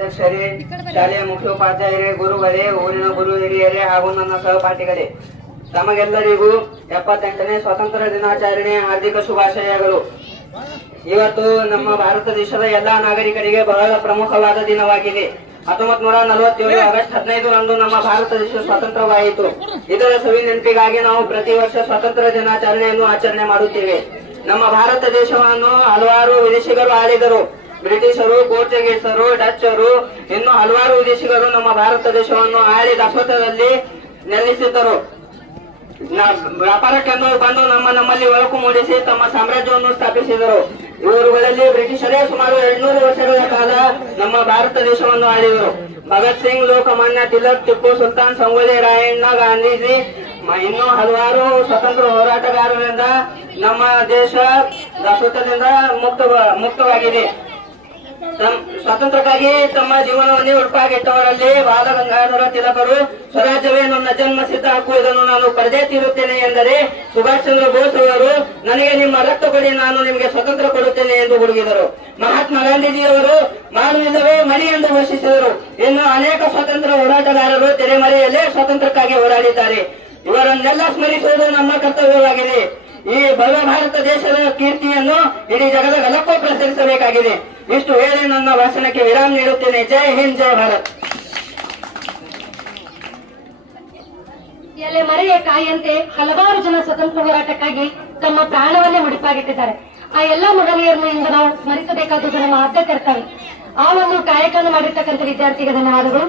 ಅಧ್ಯಕ್ಷರೇ, ಶಾಲೆಯ ಮುಖ್ಯೋಪಾಧ್ಯಾಯರೇ, ಗುರುಗಳೇ, ಊರಿನ ಗುರು ಹಿರಿಯರೇ ಹಾಗೂ ನನ್ನ ಸಹಪಾಠಿಗಳೇ, ತಮಗೆಲ್ಲರಿಗೂ ಎಪ್ಪತ್ತೆಂಟನೇ ಸ್ವಾತಂತ್ರ್ಯ ದಿನಾಚರಣೆ ಹಾರ್ದಿಕ ಶುಭಾಶಯಗಳು. ಇವತ್ತು ನಮ್ಮ ಭಾರತ ದೇಶದ ಎಲ್ಲಾ ನಾಗರಿಕರಿಗೆ ಬಹಳ ಪ್ರಮುಖವಾದ ದಿನವಾಗಿದೆ. ಹತ್ತೊಂಬತ್ ನೂರ ನಲವತ್ತೇಳು ಆಗಸ್ಟ್ ಹದಿನೈದರಂದು ನಮ್ಮ ಭಾರತ ದೇಶ ಸ್ವಾತಂತ್ರ್ಯವಾಯಿತು. ಇದರ ಸವಿ ನೆನಪಿಗಾಗಿ ನಾವು ಪ್ರತಿ ವರ್ಷ ಸ್ವಾತಂತ್ರ್ಯ ದಿನಾಚರಣೆಯನ್ನು ಆಚರಣೆ ಮಾಡುತ್ತೇವೆ. ನಮ್ಮ ಭಾರತ ದೇಶವನ್ನು ಹಲವಾರು ವಿದೇಶಿಗರು ಆಳಿದರು. ಬ್ರಿಟಿಷರು, ಪೋರ್ಚುಗೀಸರು, ಡಚ್ಚರು, ಇನ್ನು ಹಲವಾರು ವಿದೇಶಿಗರು ನಮ್ಮ ಭಾರತ ದೇಶವನ್ನು ಆಳಿ ದಾಸೋಹದಲ್ಲಿ ನೆಲೆಸಿದ್ದರು. ವ್ಯಾಪಾರಕ್ಕೆಂದು ಬಂದು ನಮ್ಮ ನಮ್ಮಲ್ಲಿ ಒಳಕು ಮೂಡಿಸಿ ತಮ್ಮ ಸಾಮ್ರಾಜ್ಯವನ್ನು ಸ್ಥಾಪಿಸಿದರು. ಇವರುಗಳಲ್ಲಿ ಬ್ರಿಟಿಷರೇ ಸುಮಾರು ಎರಡ್ನೂರು ವರ್ಷಗಳ ಕಾಲ ನಮ್ಮ ಭಾರತ ದೇಶವನ್ನು ಆಳಿದರು. ಭಗತ್ ಸಿಂಗ್, ಲೋಕಮಾನ್ಯ ತಿಲಕ್, ಟಿಪ್ಪು ಸುಲ್ತಾನ್, ಸಂಗೊಳ್ಳಿ ರಾಯಣ್ಣ ಗಾಂಧೀಜಿ ಇನ್ನೂ ಹಲವಾರು ಸ್ವತಂತ್ರ ಹೋರಾಟಗಾರರಿಂದ ನಮ್ಮ ದೇಶ ದಾಸೋಹದಿಂದ ಮುಕ್ತ ಮುಕ್ತವಾಗಿದೆ. ಸ್ವಾತಂತ್ರ್ಯಕ್ಕಾಗಿ ತಮ್ಮ ಜೀವನವನ್ನೇ ಉಡುಪಾಗಿಟ್ಟವರಲ್ಲಿ ಬಾಲ ಗಂಗಾಧರ ತಿಲಕರು ಸ್ವರಾಜ್ಯವೇ ನನ್ನ ಜನ್ಮ ಸಿದ್ಧ ಹಕ್ಕು ಇದನ್ನು ನಾನು ಪಡೆದೇ ತೀರುತ್ತೇನೆ ಎಂದರೆ ಸುಭಾಷ್ ಚಂದ್ರ ಬೋಸ್ ಅವರು, ನನಗೆ ನಿಮ್ಮ ರಕ್ತ ಕೊಡಿ, ನಾನು ನಿಮಗೆ ಸ್ವತಂತ್ರ ಕೊಡುತ್ತೇನೆ ಎಂದು ಹುಡುಗಿದರು ಮಹಾತ್ಮ ಗಾಂಧೀಜಿಯವರು ಮಾನವಿಲ್ಲವೇ ಮಣಿ ಎಂದು ಘೋಷಿಸಿದರು. ಇನ್ನು ಅನೇಕ ಸ್ವಾತಂತ್ರ್ಯ ಹೋರಾಟಗಾರರು ತೆರೆಮರೆಯಲ್ಲೇ ಸ್ವಾತಂತ್ರ್ಯಕ್ಕಾಗಿ ಹೋರಾಡಿದ್ದಾರೆ. ಇವರನ್ನೆಲ್ಲ ಸ್ಮರಿಸುವುದು ನಮ್ಮ ಕರ್ತವ್ಯವಾಗಿದೆ. ಈ ಭವ್ಯ ಭಾರತ ದೇಶದ ಕೀರ್ತಿಯನ್ನು ಇಡೀ ಜಗದ ಗಲಕ್ಕೂ ಪ್ರಸರಿಸಬೇಕಾಗಿದೆ. ಇಷ್ಟು ಹೇಳಿ ನನ್ನ ಭಾಷಣಕ್ಕೆ ವಿರಾಮ ನೀಡುತ್ತೇನೆ. ಜೈ ಹಿಂದ್, ಜೈ ಭಾರತ್. ಎಲೆ ಮರೆಯ ಕಾಯಿಯಂತೆ ಹಲವಾರು ಜನ ಸ್ವತಂತ್ರ ಹೋರಾಟಕ್ಕಾಗಿ ತಮ್ಮ ಪ್ರಾಣವನ್ನೇ ಮುಡಿಪಾಗಿಟ್ಟಿದ್ದಾರೆ. ಆ ಎಲ್ಲಾ ಮಹನೀಯರನ್ನು ಇಂದು ನಾವು ಸ್ಮರಿಸಬೇಕಾದದ್ದು ನಮ್ಮ ಆದ್ಯ ಕರ್ತವ್ಯ ಆ ಒಂದು ಕಾಯಕವನ್ನು ಮಾಡಿರ್ತಕ್ಕಂಥ ವಿದ್ಯಾರ್ಥಿಗಳ ಧನ್ಯವಾದಗಳು